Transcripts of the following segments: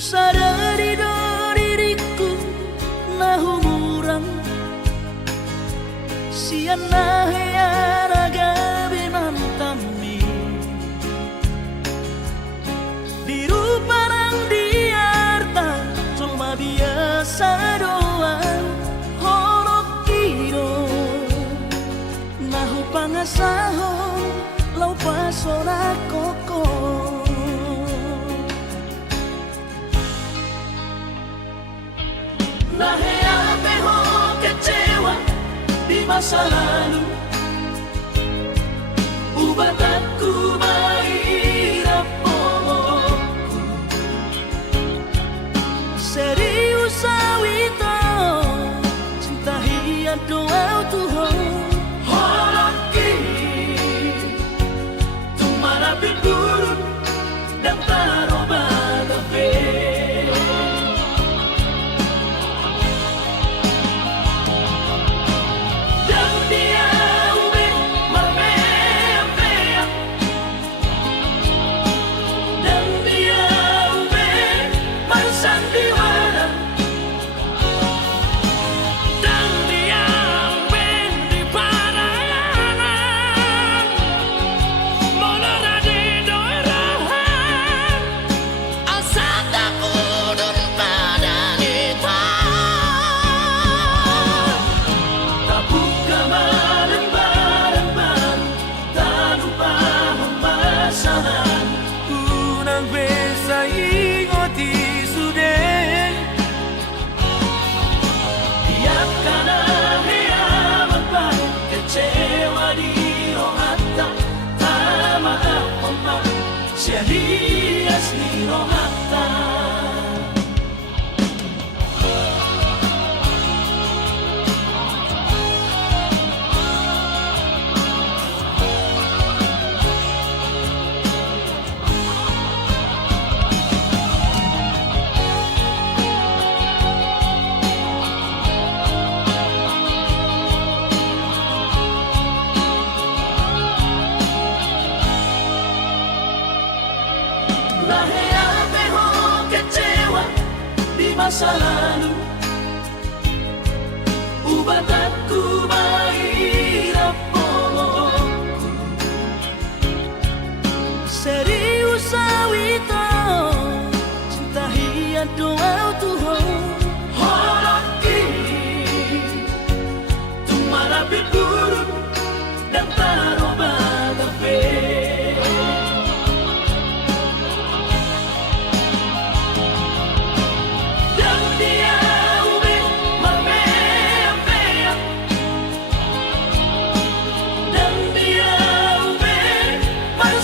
sadari do diriku na humurang siana hea gabi nantami diru parang diarta cuma biasa doang horok kiro nahu pangasahon lau pasora koko. Nahea peho kecewa di masa lalu, ubat aku mahirap pomoku. Serius awito cinta hiat doa Tuhan horaki tumara bibur dan taroba tafe. Sia-sia siro hatta Nahea peho kecewa di masa lalu, ubat aku mahirap pomoku. Serius awito cinta hiat doa Tuhan horaki tumara bibur dan taroba tafe.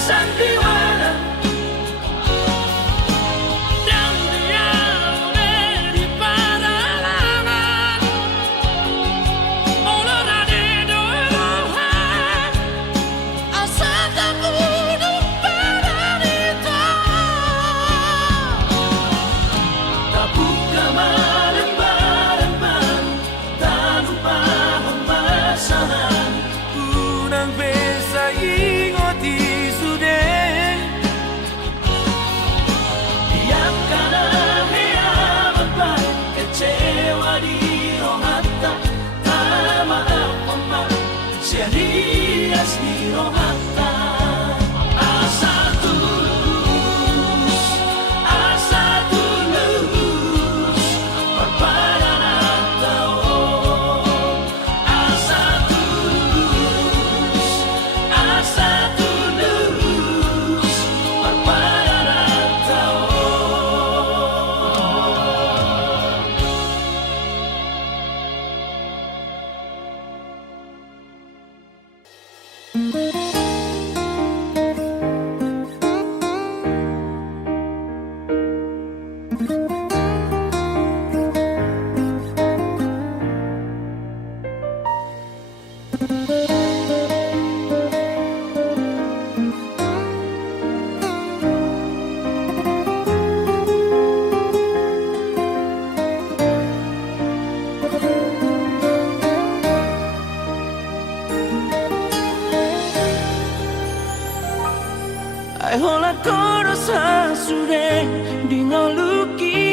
Sandiwara dan dia Ai hola koro sa sure di ngoluki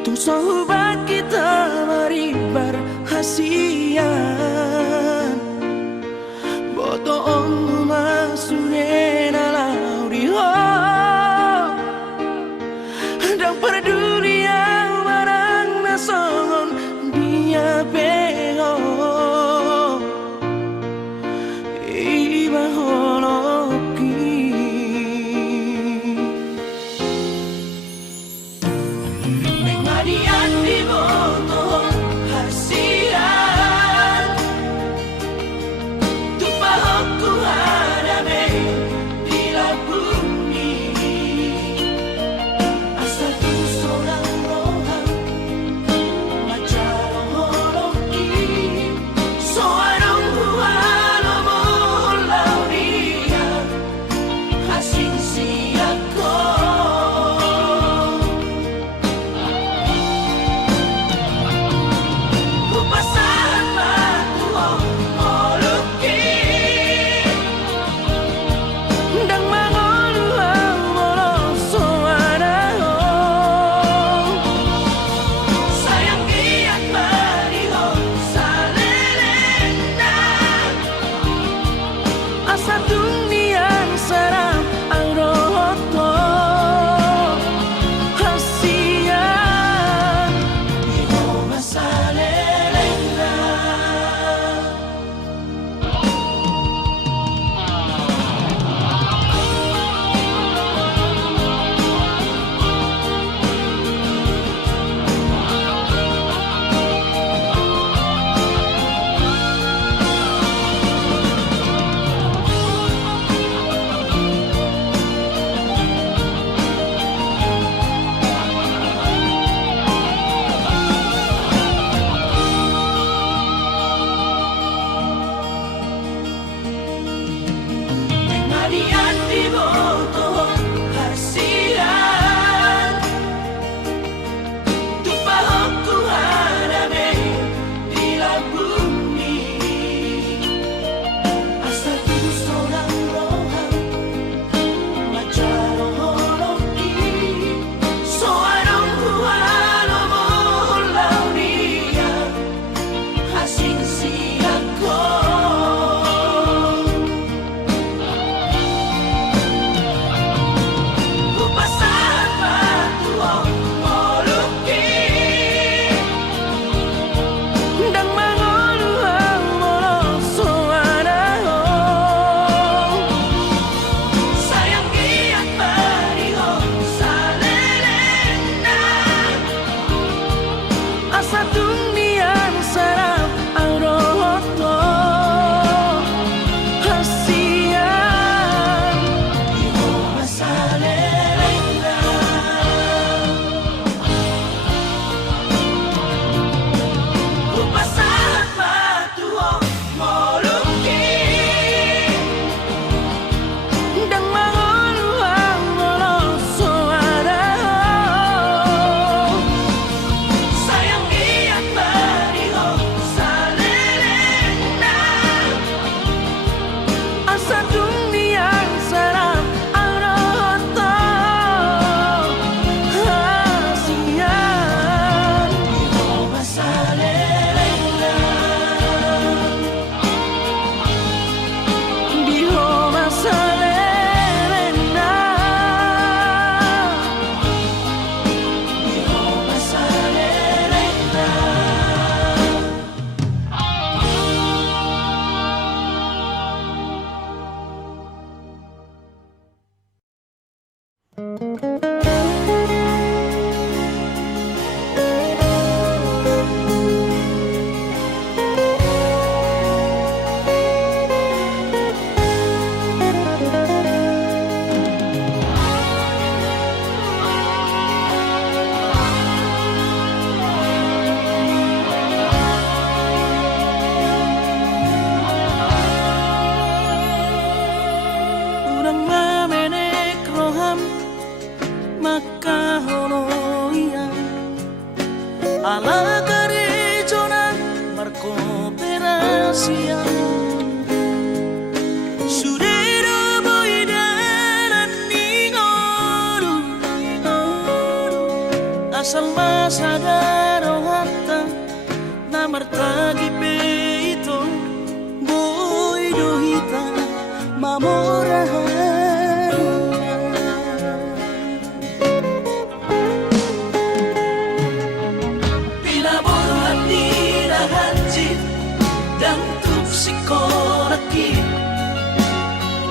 tung sohubat kita mari berhasian boto om masure na lauri ho dan peduli yang barang nasongon dia bego iba holoki mengadian di boto hasian tu pahokku hadabe di bumi asal tu seorang rohan macam holoki soarong hualo molau dia asing siako kupasahan matuo moluki dang mangoluhang molo soarao sayang giat mariho salelena asa dunian sarang ang roto hasian imo masalelena mengadian di boto hasian tu pahokku hadabe di bumi asal tu seorang rohan macam holoki soarong hualo molau dia asing siako kupasahan matuo moluki dang mangoluhang molo soarao sayang giat mariho salelena asa dunian sarang ang roto hasian imo masalelena kupasahan matuo moluki dang mangoluhang molo soarao sayang giat mariho salelena asa dunian sarang ang roto hasian imo masalelena diho masalelena diho masalelena urang mamenek roham salma sadaro hatta na martagi peito boy dohita mamorahan pinaborhat ni rahanjit dan tuk sikoraki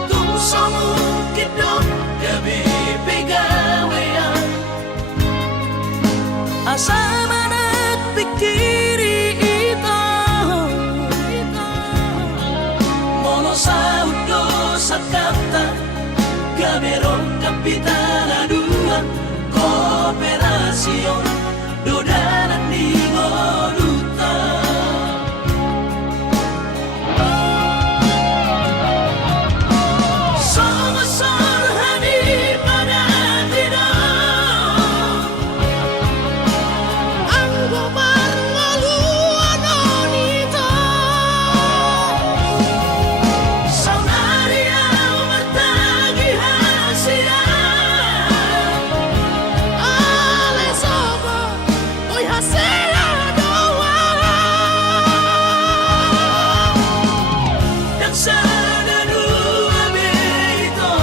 tuk somu kidok gabi pegawean asa manat pikiri ito mono sa udo sa kanta gamerong kapitana dua kooperasyon dodanan di moduta song-song hani pada tidak ang gumar ngaluan onito saunari ang martagi hasia alesogo oy hasia doa yang sana dua beito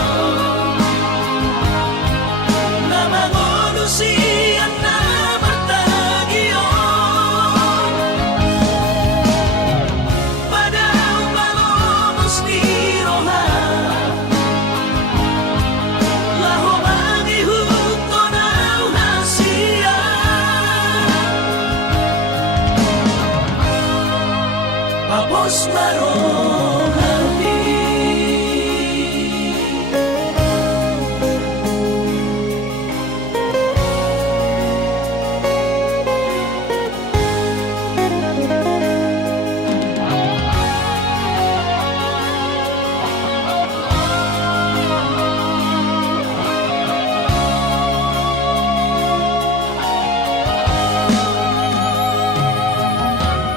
na mangolusian na martagion padang malomos ni roha laho mangihut ko na hasia papos marohani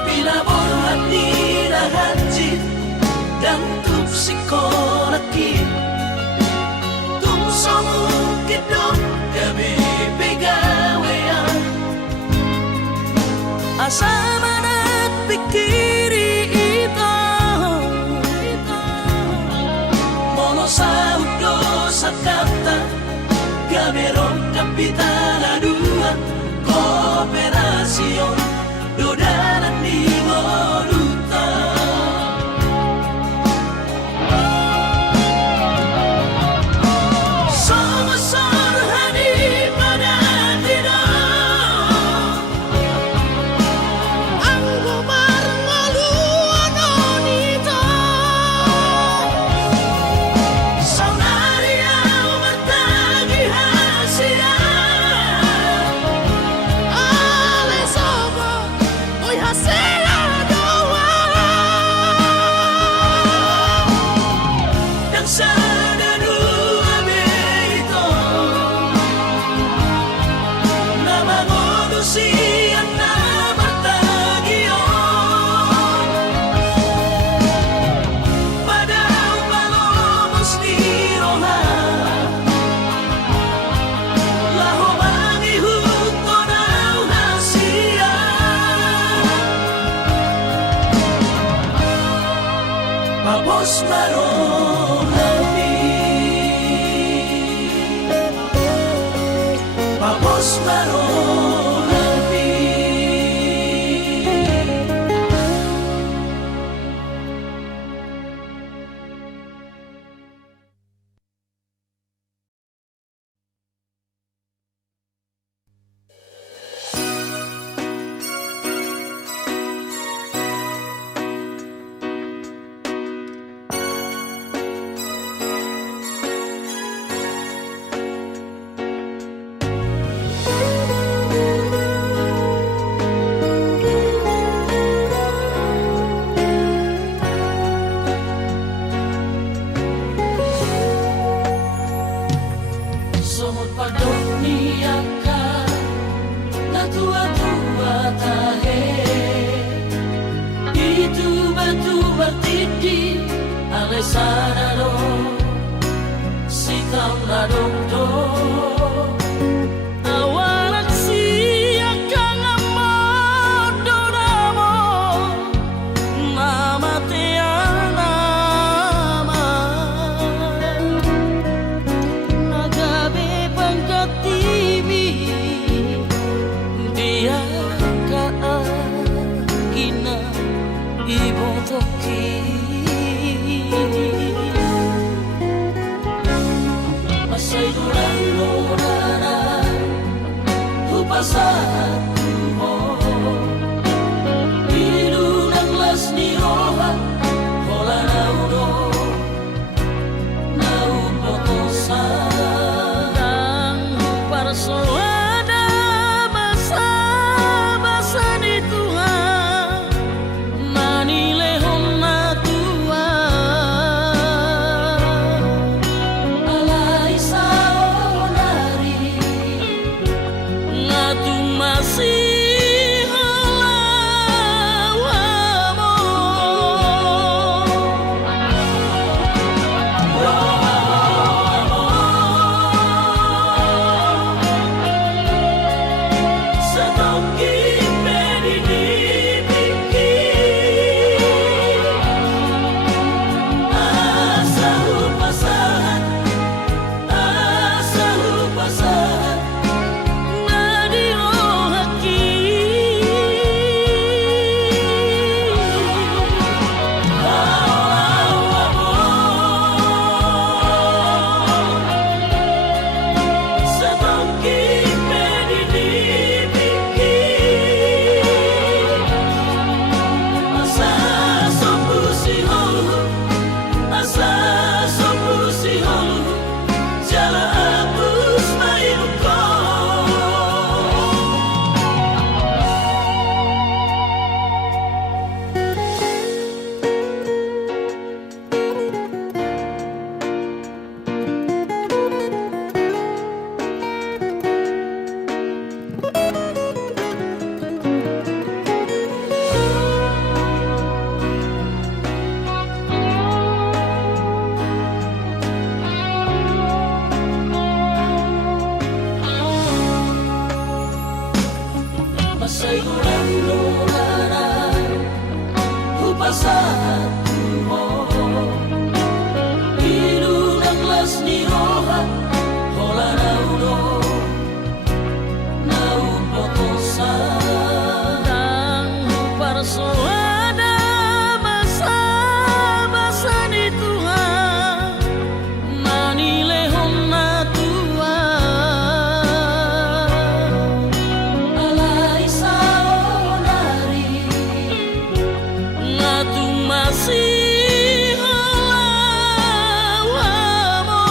pinaborhat ni rahanjit dan tuk sikoraki tuk somu kidok gabi pegawean asa manat pikiri ito mono sa udo sa kanta gamerong kapitana dua kooperasyon dodanan di moduta song-song hani pada tidak ang gumar ngaluan onito saunari ang martagi hasia alesogo oy hasia doa yang sana dua beito na mangolusian na martagion padang malomos ni roha laho mangihut ko na hasia papos marohani papos marohani somot padok niyaka na tua-tua tahe itu batu bertidi alesana do si tam na dong do awalak si Masay kurang na Hupasahan mo Ilu ng las ni Roha Hola na uno Na upotosan Nang huparsoada Basa-basa ni Tuhan Manilehon na Tuhan Alay sa onari Nga tumasih Masay kurang na Hupasahan mo Ilu ng las ni Roha Hola na uno Na upotosan Nang huparsoada Basa-basa ni Tuhan Manilehon na Tuhan Alay sa onari Nga tumasih alawa mo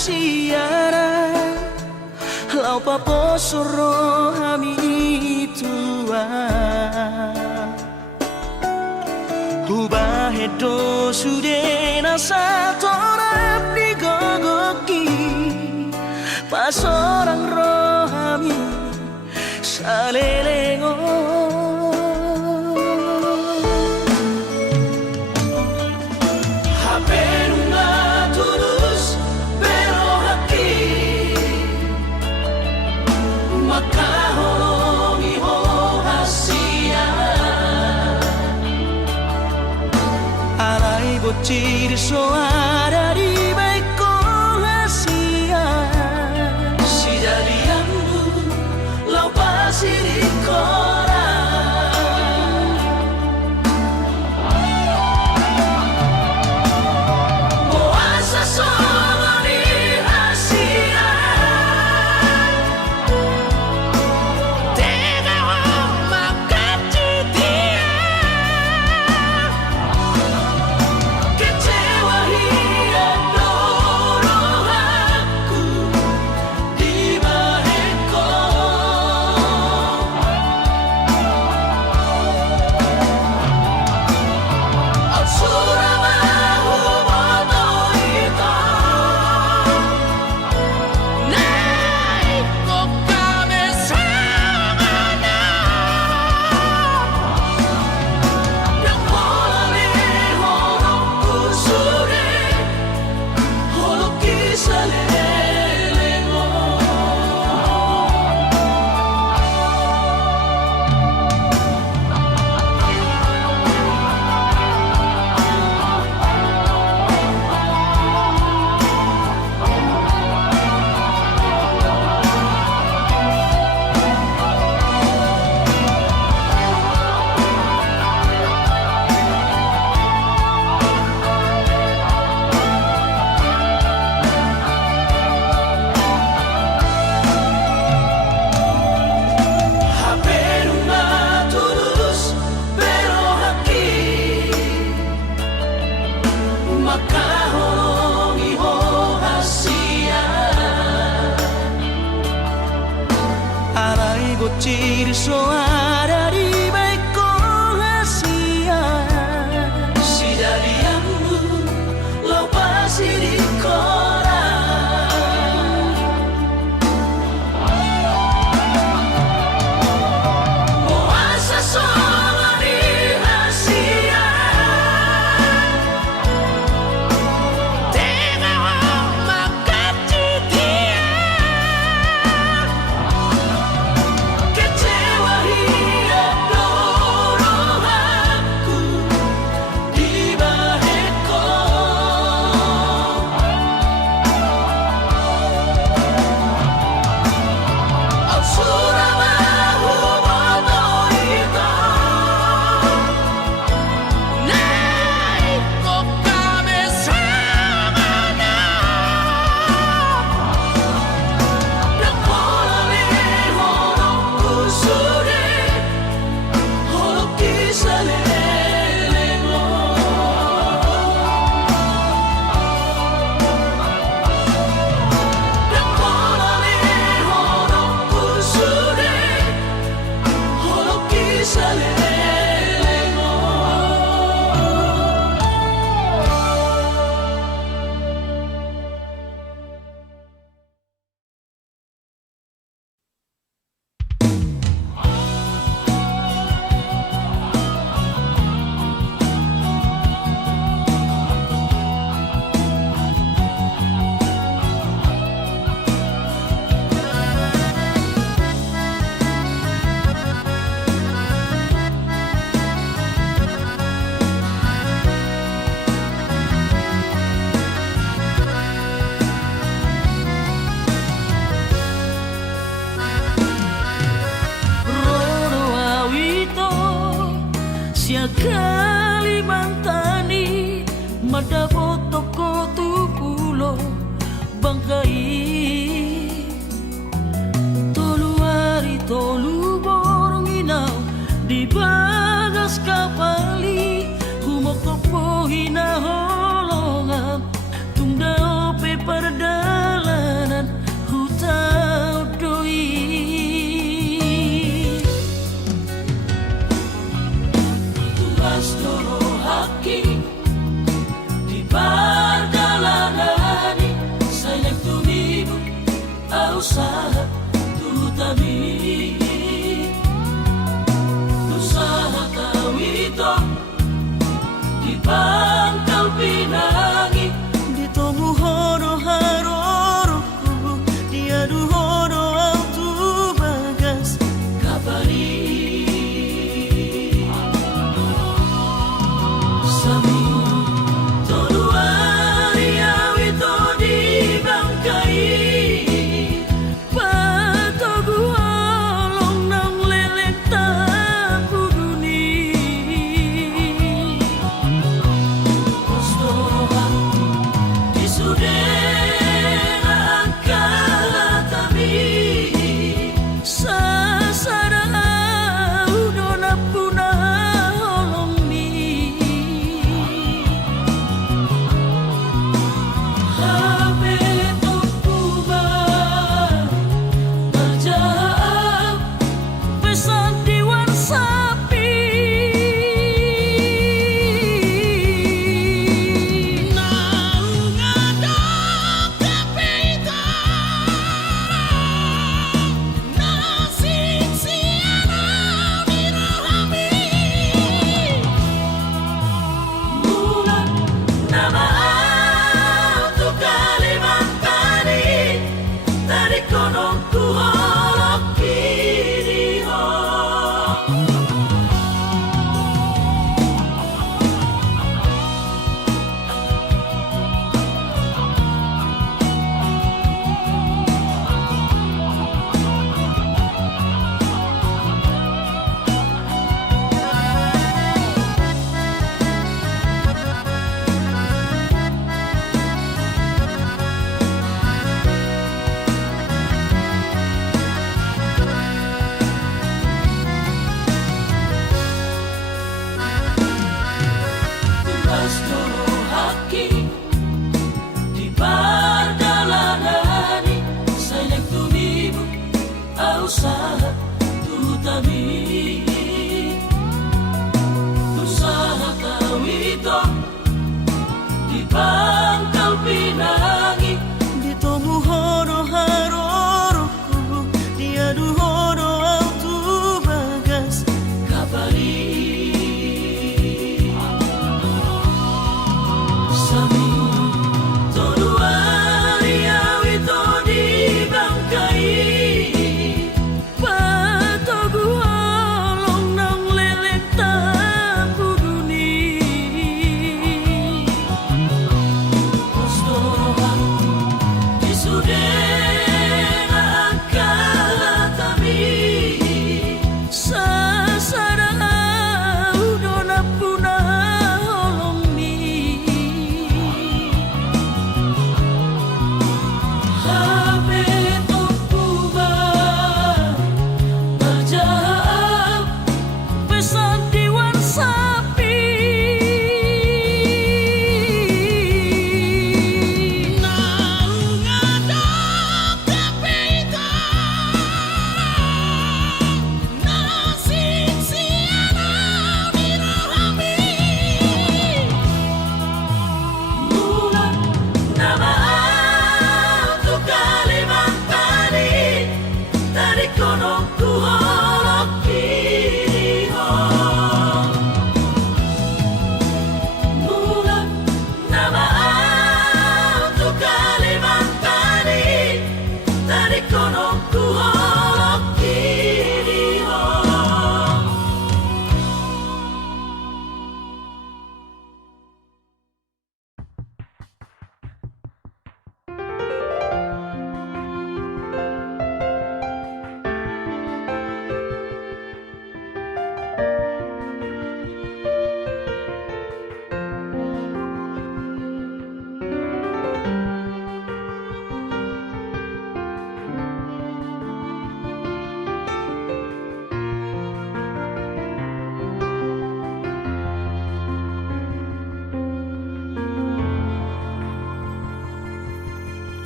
siaran lau paposoro hami tua ubah hedo sudena satorap di gogoki pas orang rohami salelengo bocil soara di baik hasia si jadianmu lau pasir di koran puasa solo di Asia tega makan dia bocil soara di baik hasia si jadianmu lau pasir di koran puasa solo di Asia tega makan dia kecewa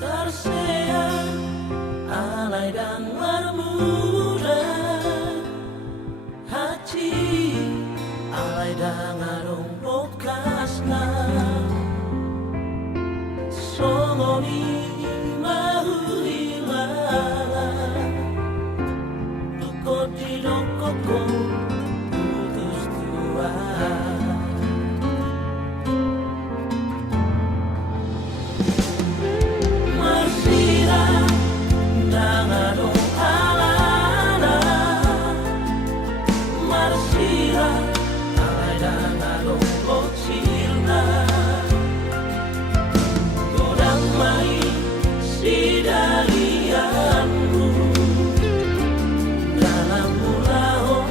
Tarsea alay dan marmura hati alay dan arong bokasna songoni mahulilala dukot di dokoko putus tua. Sidalianmu dalam mulao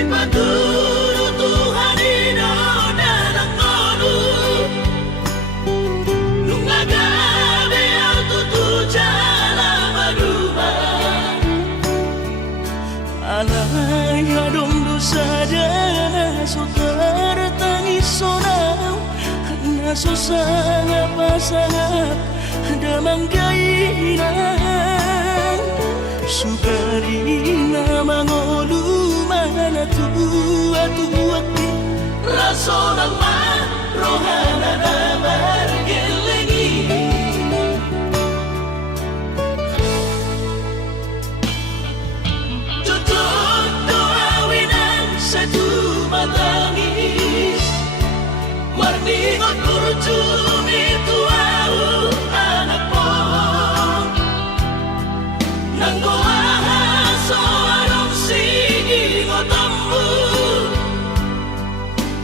ipaturo Tuhan ino nanangonu nung agabi ang tutudya maduma alay adong dosa dana so tertangis sonau naso sangat pasangat damang kainan sugarina mangolu mana tua raso ng rohana na margelengi tutur doawinan sa tumatangis marningot kurutumi tuau anak mo nanggoaha so anong sige ngotammu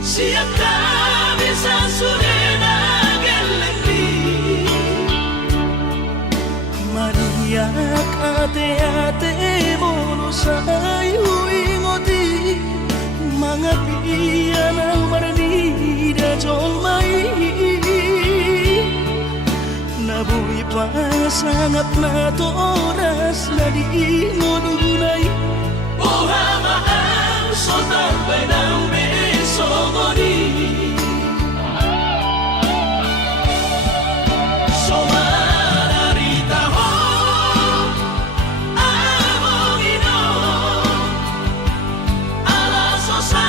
siap kami sa surena gelengdi mariak ate-ate mono sayu ingoti mga piyan ang maranida jolmai nabuhi pa sangat na to oras na di ngununay Ohama ang sotar ng besongoni Somararita ho among ino alaso sa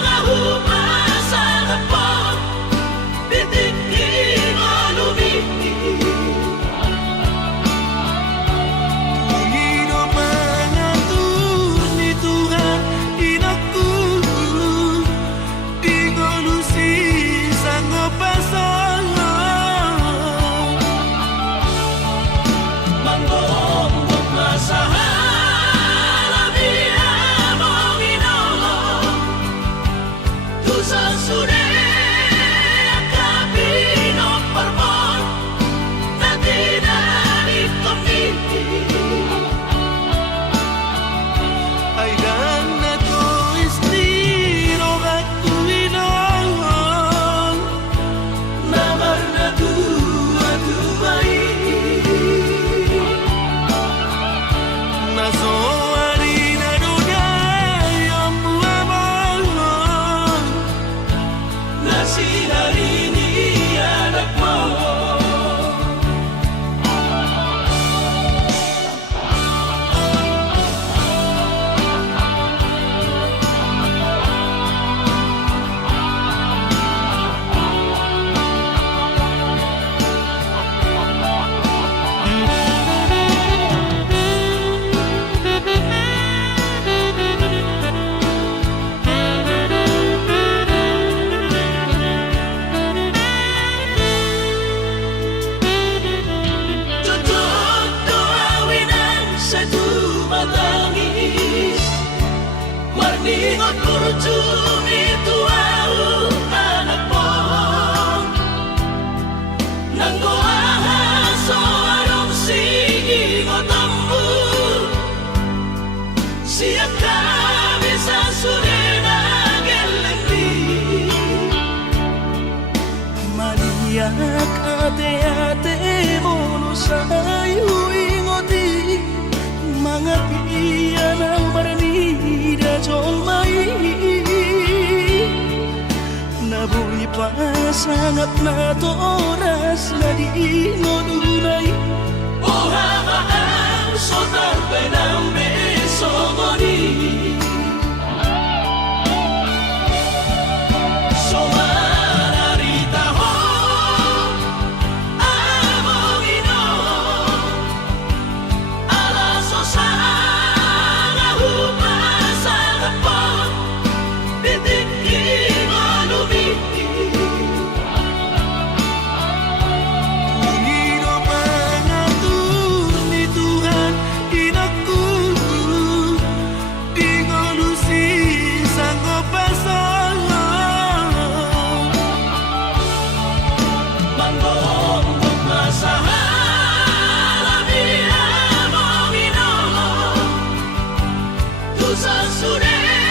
ngahupasa na po bitik Marningot kurutumi tuau anak mo nanggoaha so anong sige ngotammu siap kami sa surena gelengdi maniak ate-ate mono sayu ingoti mga piyan ang maranida jolmai nabuhi pa sangat na to oras na di ngununay Ohama ang sotar ng besongoni Somararita ho among ino alaso sa ngahupasa na po bitik Sa sure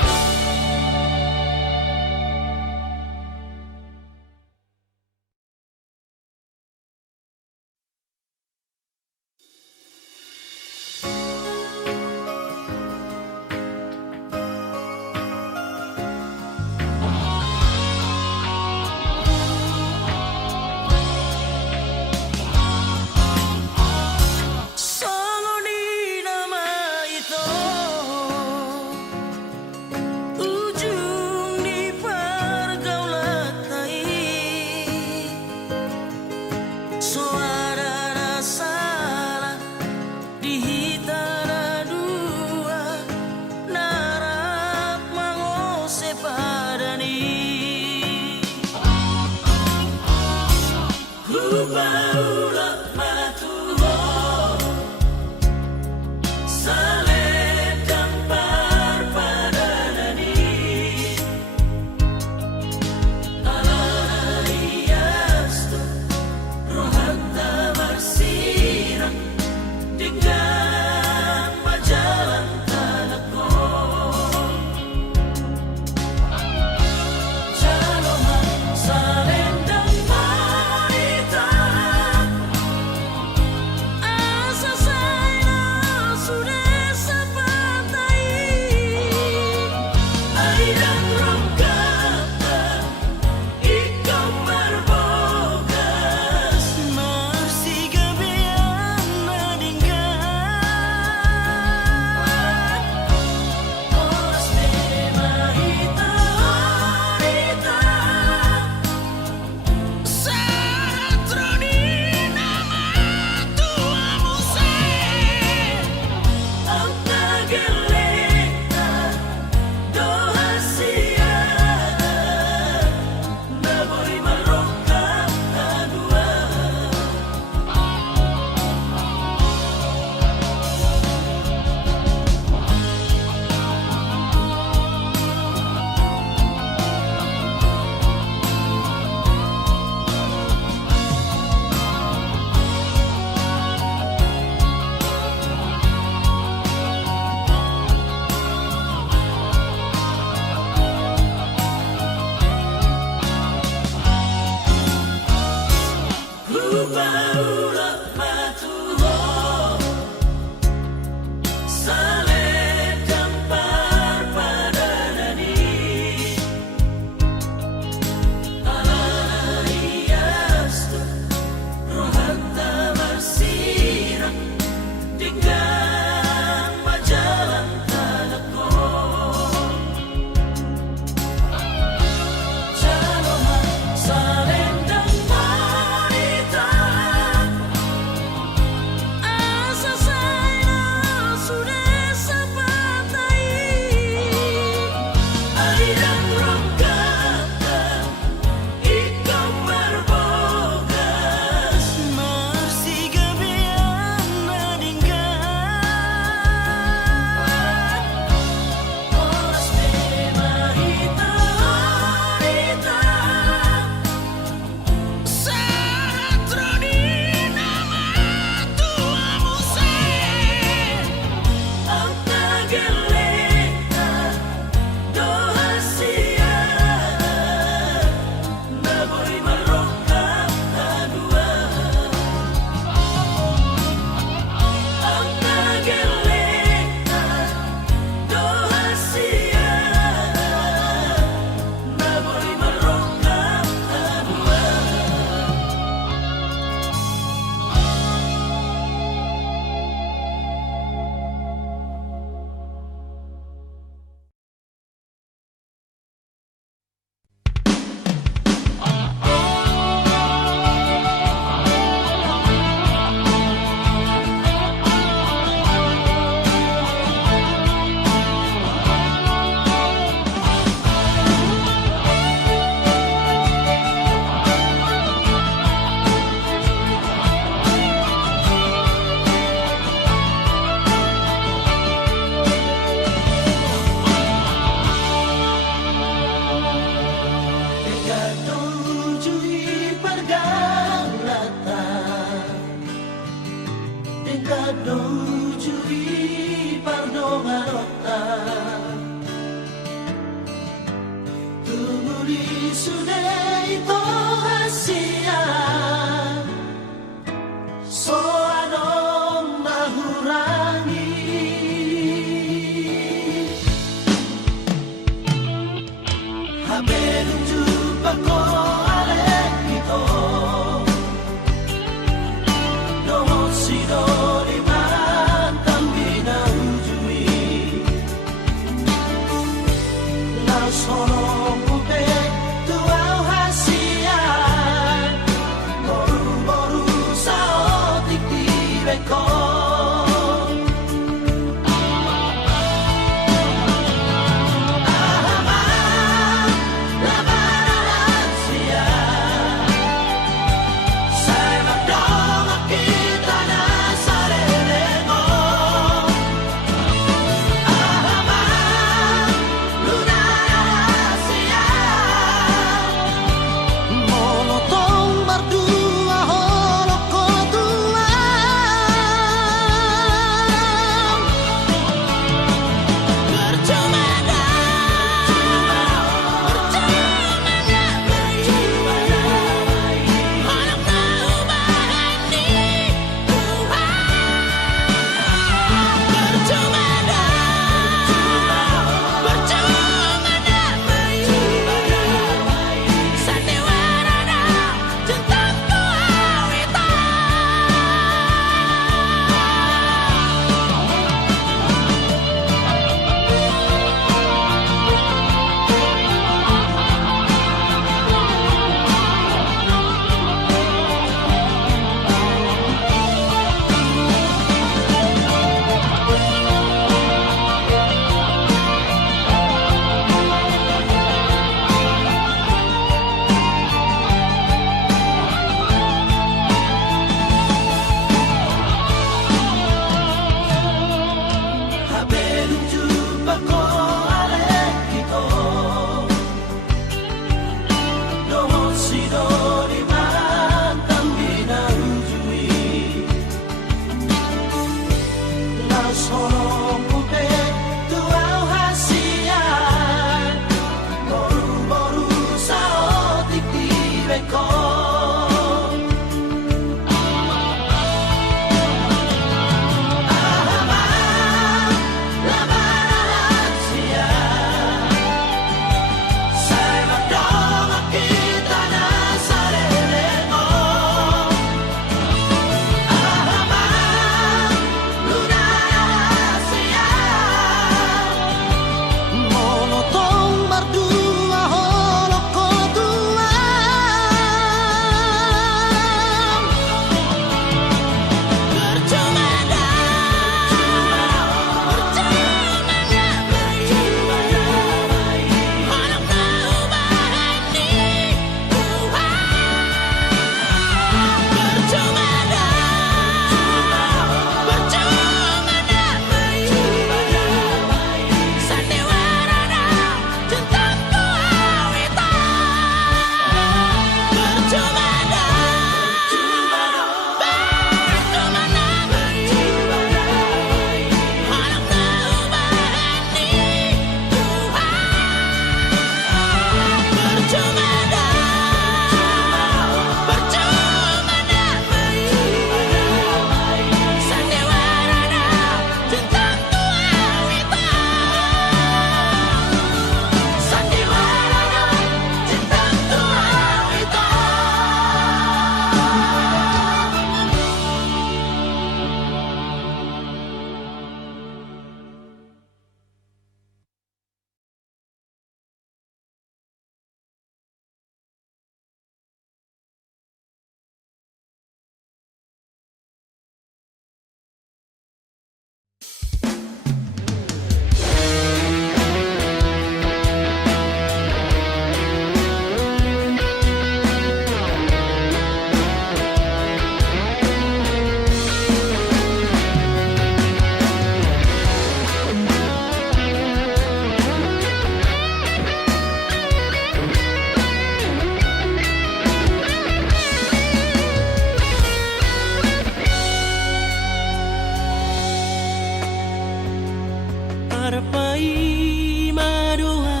Marpai madoa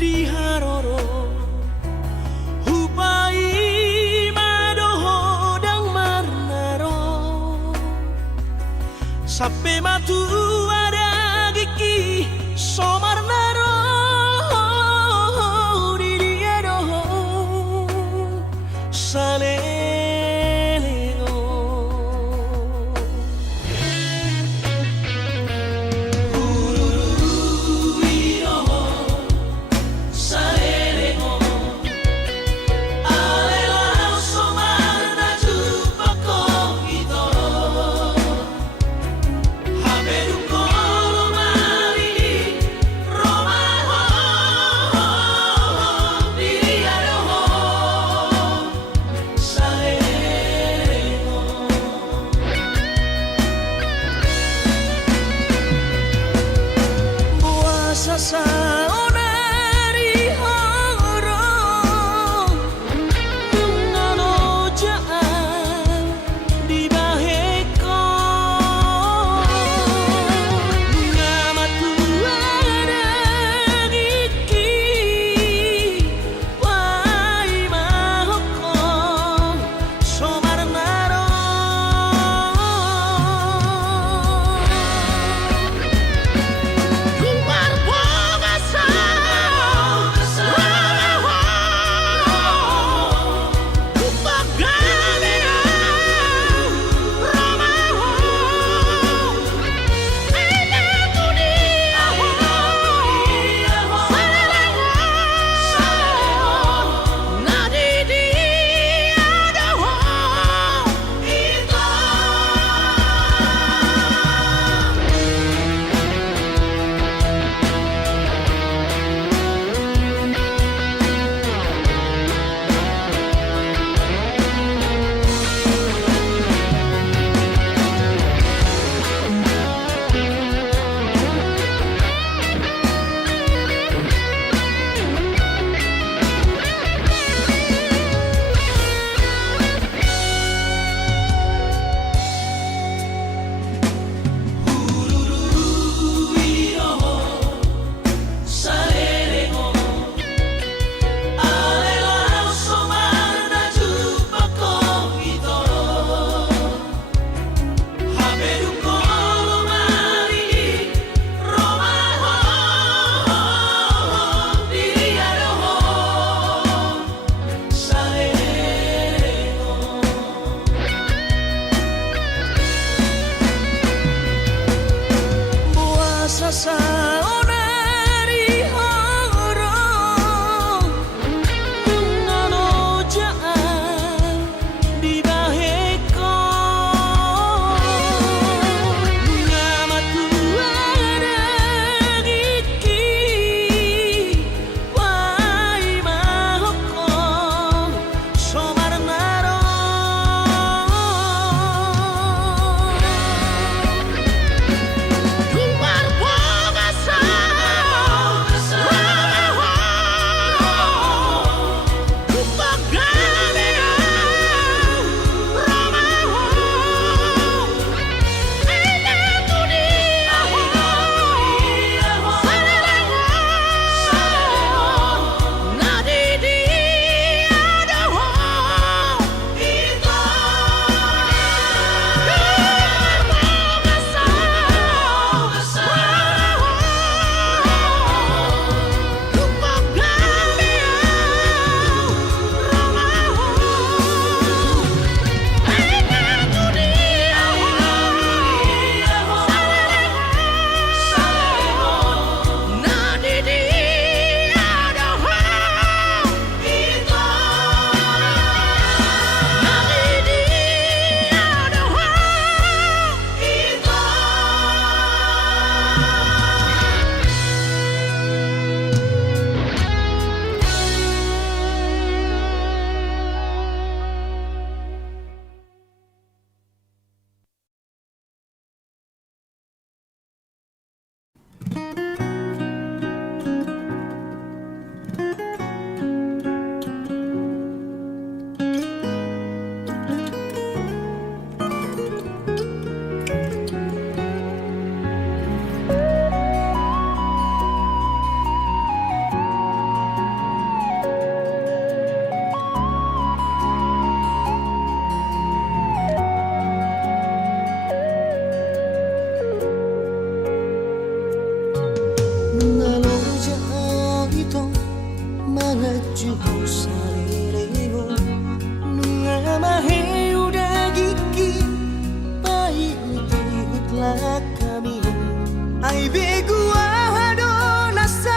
di haroro hupai madoho dang marnaro sampai matu ada gigi somarnaro di dia doho sale saonari horo ngano jaan di baheko ngamatu ada iki wai mahoko somarnaro saonari horo ngano jaan di baheko ngamatu ada iki wai mahoko somarnaro Luar み愛べぐはどなさ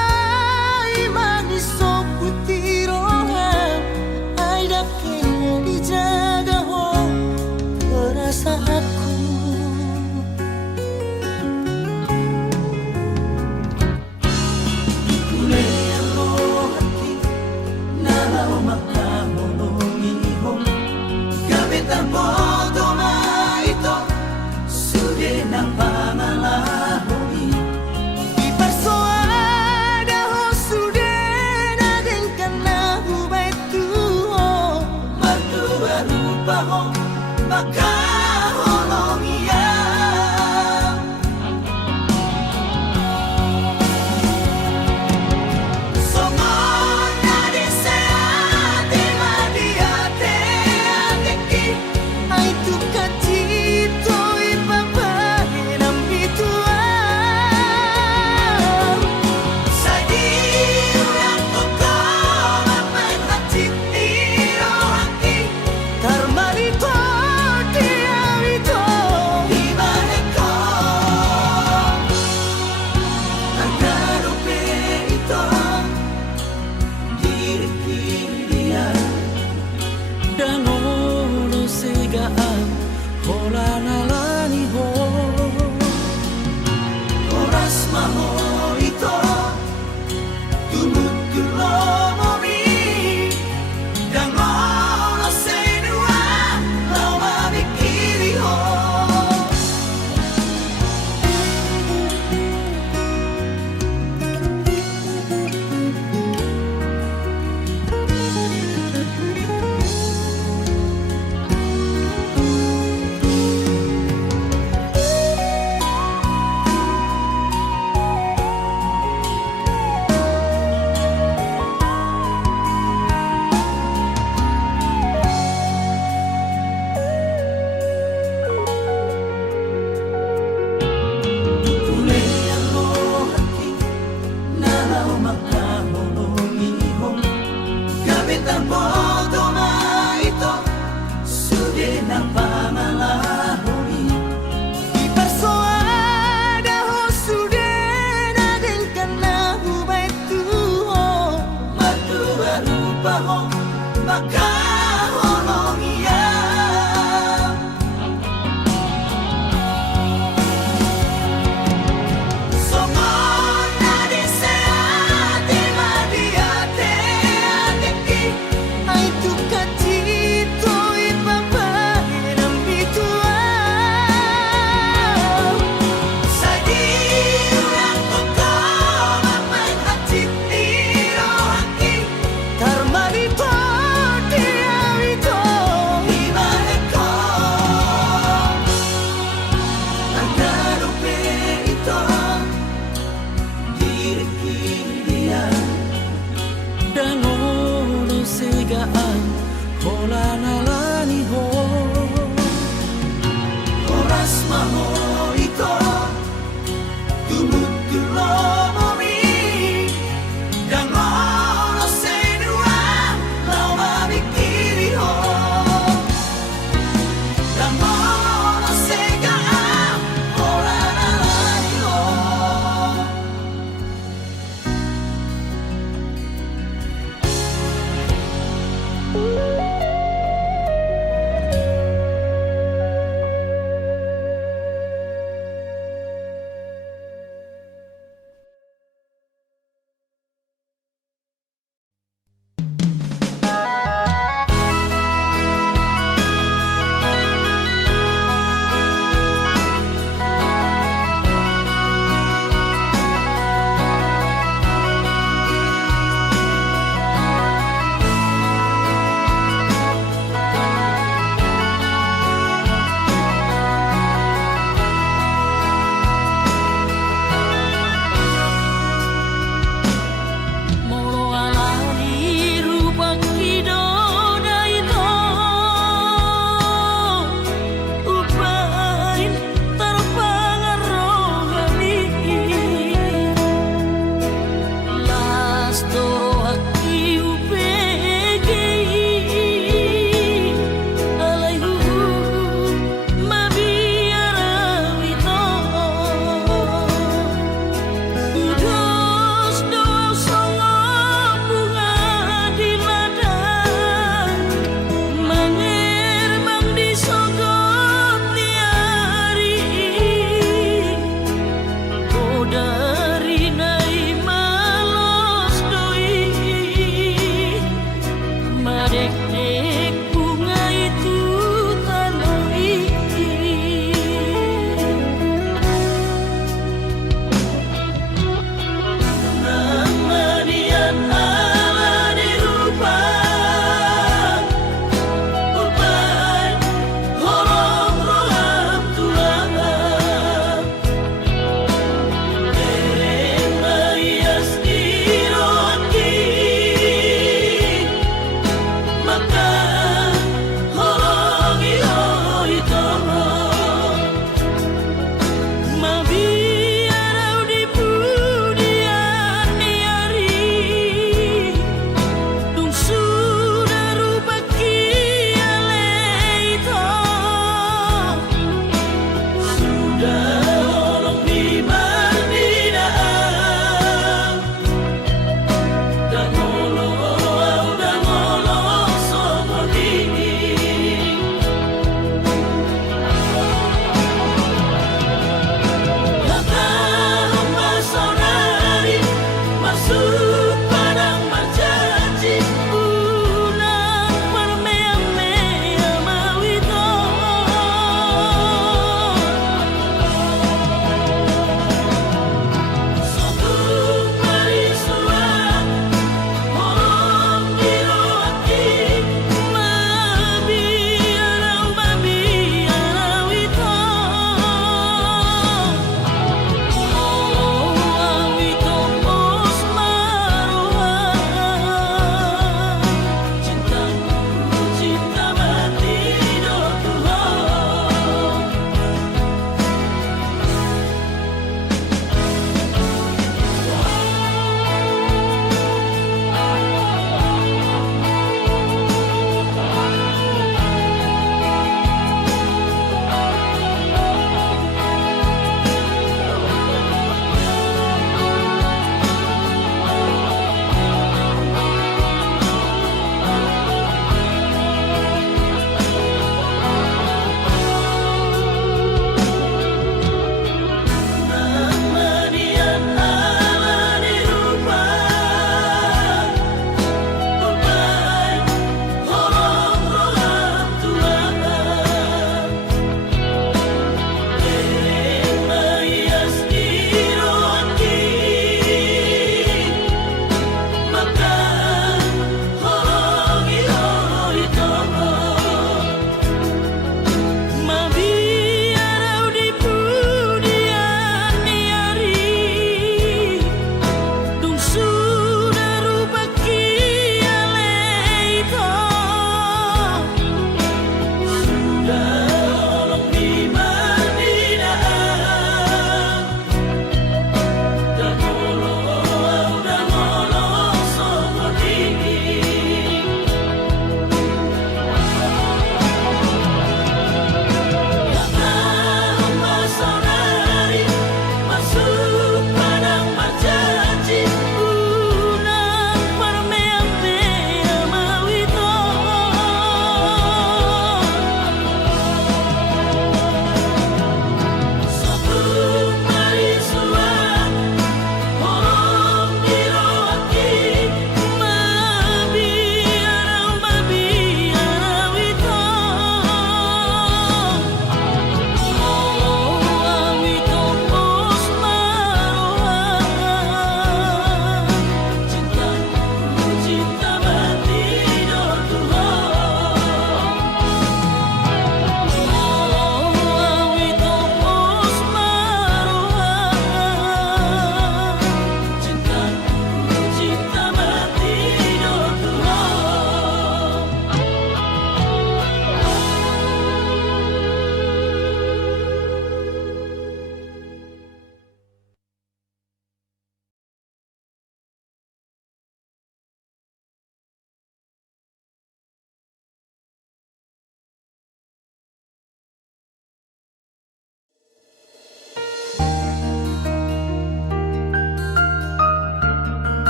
いmanis so putih rohan ai dah kini dijaga ho perasaanku kuliah lo hati nalau makamonomi ho gabetan bodoh na ito sudah nang pamalahoni ipersoada ho sudah nadengkan na hubay tuho berdua rupa ho maka holong iya somon na deseate madiate ateki ay tukatito ipapahe ng bituan sa diulang toko mapaghatid niro haki karmalito diawito ibaheko nagkarope ito dirikiria dangono sigaan hola nalani ho oras maho ito tumut kulomomi dangono senua lau mabikiri ho kuliah lo hati nalau makamonomi ho gabetan bodoh na ito sudah nang pamalahoni ipersoada ho sudah nadengkan na hubay tuho berdua rupa ho maka holong iya somon na deseate madiate ateki ay tukatito ipapahe ng bituan sa diulang toko mapaghatid niro haki karmalito diawito ibaheko nagkarope ito dirikiria dangono sigaan hola nalani ho oras maho ito tumut kulomomi dangono senua lau mabikiri ho dangono segaan hola nalani ho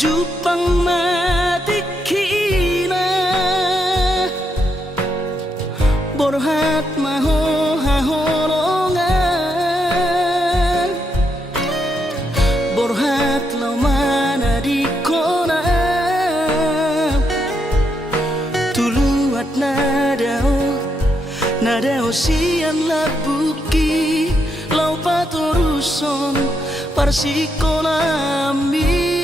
Jupang matikina borhat maho haholongan borhat laumana di kona tuluat nadao sian labuki lau patoruson parsikonami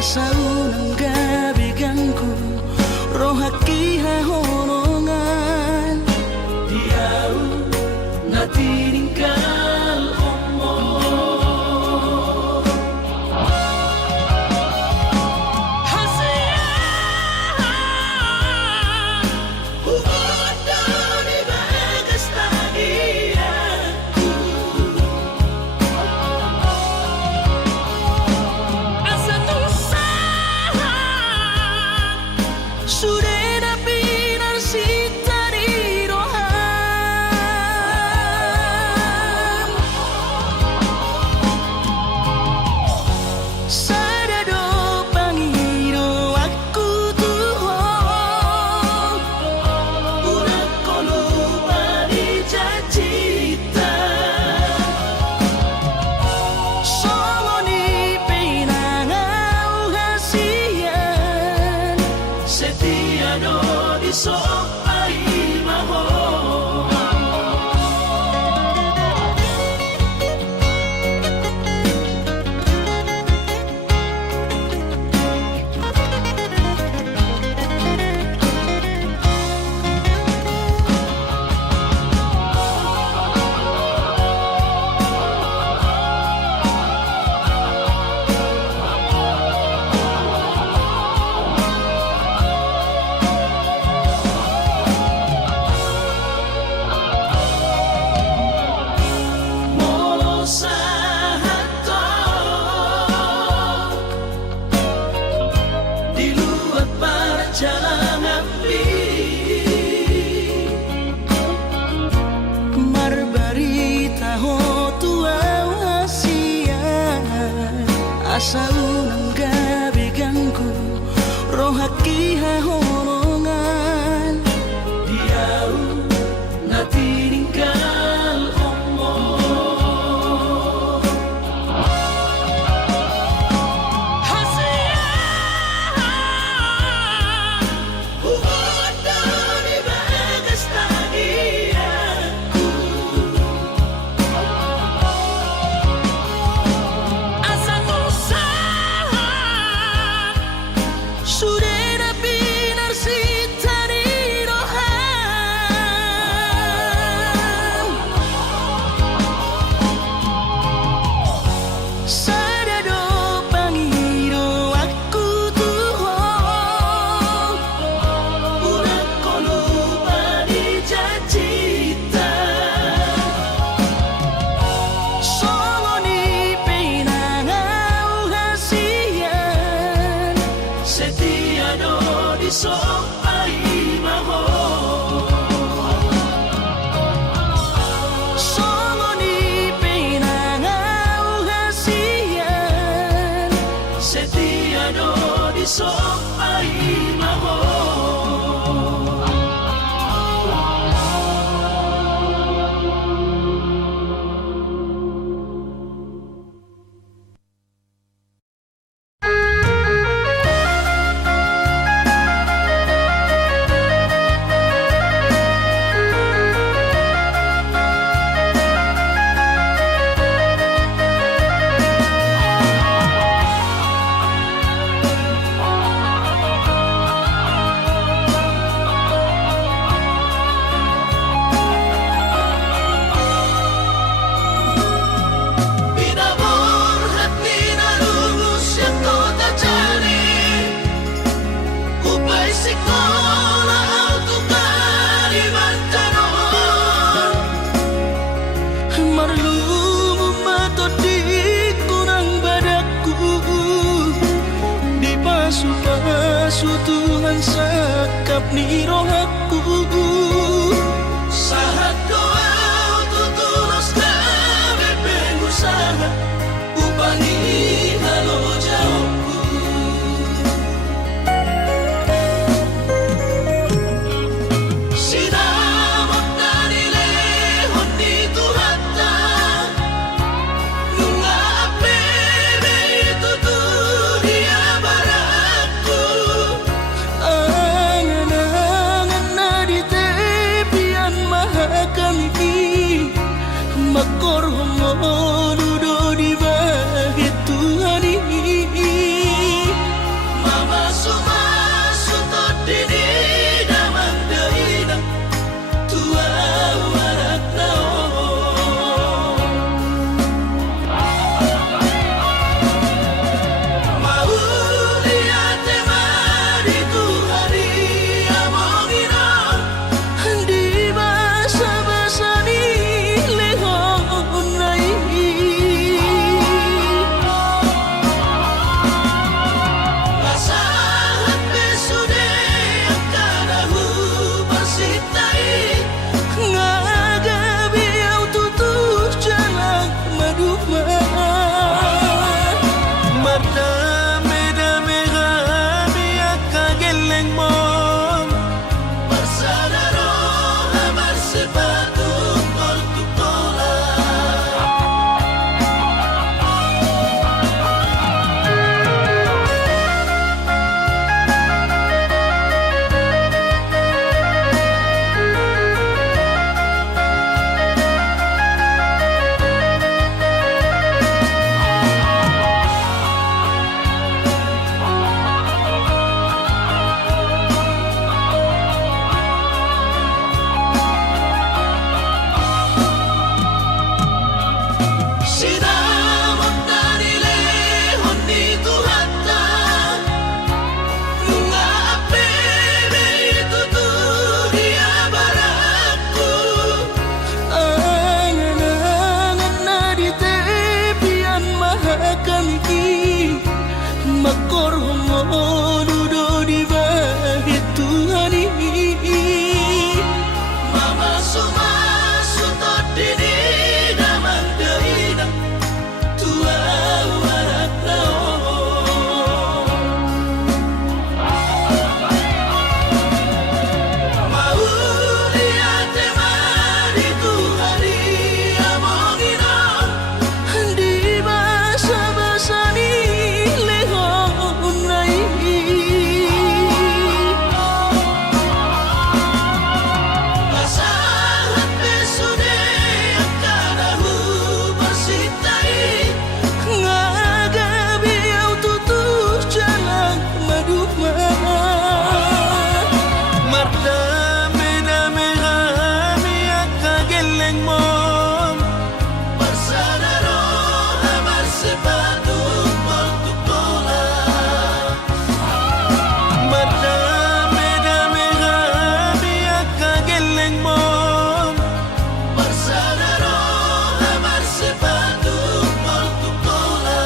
asa unang gabi ganggu rohaki hahonongan diau na tiningkal omo hasian ugoda di bagas tagianku asa Sureda pinar sita di rohan Sadado pangiro aku tuhong Udah ko lupa di cacita Solo ni pinangau hasian Setiano di sopai maho asa unang gabi ganggu rohaki hahonongan diau na tiningkal omo hasian ugoda di bagas tagianku Sureda pinar si Marlumu matodi kurang badaku di pasu-pasu Tuhan sakap ni rohaku sahat doa tutulos kami pengusaha upangi halo jauhku sinamot na nilehon ni Tuhata nunga apebe tutulia baraku angan-angan na di tepian mahakami makor homonudo di bahit Tuhan mama sumasu todini damang daina tua warak nao mauliate mari Tuhari amongina di basa-basa ni lehon nai lasahat besude akadahu bersitai ngagabi au tutus jalan maduma mardame-dame kami akageleng mon bersadaro amar sepatu tol tutola sinamot na nilehon ni Tuhata nunga apebe tutulia baraku angan-angan na di tepian mahakami makor homonudo di bahit Tuhan mama sumasu todini damang daina tua warak nao mauliate mari Tuhari amongina di basa-basa ni lehon nai lasahat besude akadahu bersitai ngagabi au tutus jalan maduma mardame-dame kami akageleng mon bersadaro amar sepatu tol tutola mardame-dame kami akageleng mon bersadaro amar sepatu tol tutola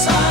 rasa